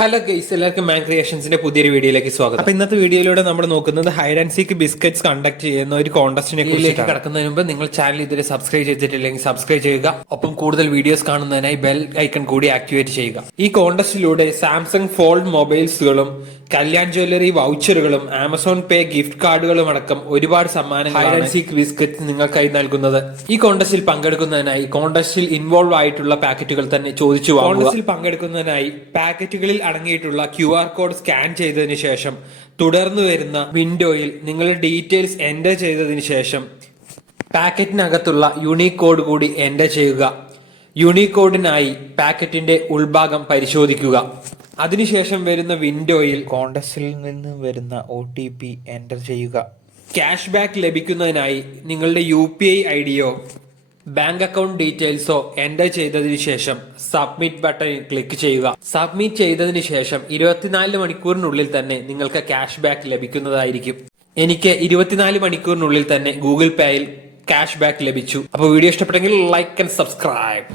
Hello guys, എല്ലാവർക്കും മാൻ ക്രിയേഷൻസിന്റെ പുതിയൊരു വീഡിയോയിലേക്ക് സ്വാഗതം. അപ്പൊ ഇന്നത്തെ വീഡിയോയിലൂടെ നമ്മൾ നോക്കുന്നത് hide and seek biscuits conduct ചെയ്യുന്ന ഒരു കോൺടെസ്റ്റിനെ കുറിച്ച് കടക്കുന്നതിന് മുമ്പ് നിങ്ങൾ ചാനൽ ഇതുവരെ സബ്സ്ക്രൈബ് ചെയ്തിട്ടില്ലെങ്കിൽ സബ്സ്ക്രൈബ് ചെയ്യുക. ഒപ്പം കൂടുതൽ വീഡിയോസ് കാണുന്നതിനായി ബെൽ ഐക്കൺ കൂടി ആക്ടിവേറ്റ് ചെയ്യുക. ഈ കോൺടെസ്റ്റിലൂടെ സാംസങ് ഫോൾഡ് മൊബൈൽസുകളും കല്യാൺ ജ്വല്ലറി വൗച്ചറുകളും ആമസോൺ പേ ഗിഫ്റ്റ് കാർഡുകളും അടക്കം ഒരുപാട് സമ്മാനങ്ങൾ ഹൈഡ് ആൻഡ് സീക്ക് ബിസ്ക്കറ്റ് നിങ്ങൾക്കായി നൽകുന്നത്. ഈ കോൺടെസ്റ്റിൽ പങ്കെടുക്കുന്നതിനായി കോൺടെസ്റ്റിൽ ഇൻവോൾവ് ആയിട്ടുള്ള പാക്കറ്റുകൾ തന്നെ ചോദിച്ചു വാങ്ങുക. കോൺടെസ്റ്റിൽ പങ്കെടുക്കുന്നതിനായി പാക്കറ്റുകളിൽ അടങ്ങിയിട്ടുള്ള QR കോഡ് സ്കാൻ ചെയ്തതിനു ശേഷം തുടർന്നു വരുന്ന വിൻഡോയിൽ നിങ്ങളുടെ ഡീറ്റെയിൽസ് എൻ്റർ ചെയ്തതിനു ശേഷം പാക്കറ്റിനകത്തുള്ള യൂണീക് കോഡ് കൂടി എൻ്റർ ചെയ്യുക. യൂണീക് കോഡിനായി പാക്കറ്റിന്റെ ഉൾഭാഗം പരിശോധിക്കുക. അതിനുശേഷം വരുന്ന വിൻഡോയിൽ കോൺടെസ്റ്റിൽ നിന്ന് വരുന്ന OTP എൻ്റർ ചെയ്യുക. ക്യാഷ് ബാക്ക് ലഭിക്കുന്നതിനായി നിങ്ങളുടെ UPI ഐഡിയോ ബാങ്ക് അക്കൗണ്ട് ഡീറ്റെയിൽസോ എൻ്റർ ചെയ്തതിനു ശേഷം സബ്മിറ്റ് ബട്ടണിൽ ക്ലിക്ക് ചെയ്യുക. സബ്മിറ്റ് ചെയ്തതിനു ശേഷം 24 മണിക്കൂറിനുള്ളിൽ തന്നെ നിങ്ങൾക്ക് ക്യാഷ് ബാക്ക് ലഭിക്കുന്നതായിരിക്കും. എനിക്ക് 24 മണിക്കൂറിനുള്ളിൽ തന്നെ ഗൂഗിൾ പേയിൽ ക്യാഷ് ബാക്ക് ലഭിച്ചു. അപ്പോൾ വീഡിയോ ഇഷ്ടപ്പെട്ടെങ്കിൽ ലൈക്ക് ആൻഡ് സബ്സ്ക്രൈബ്.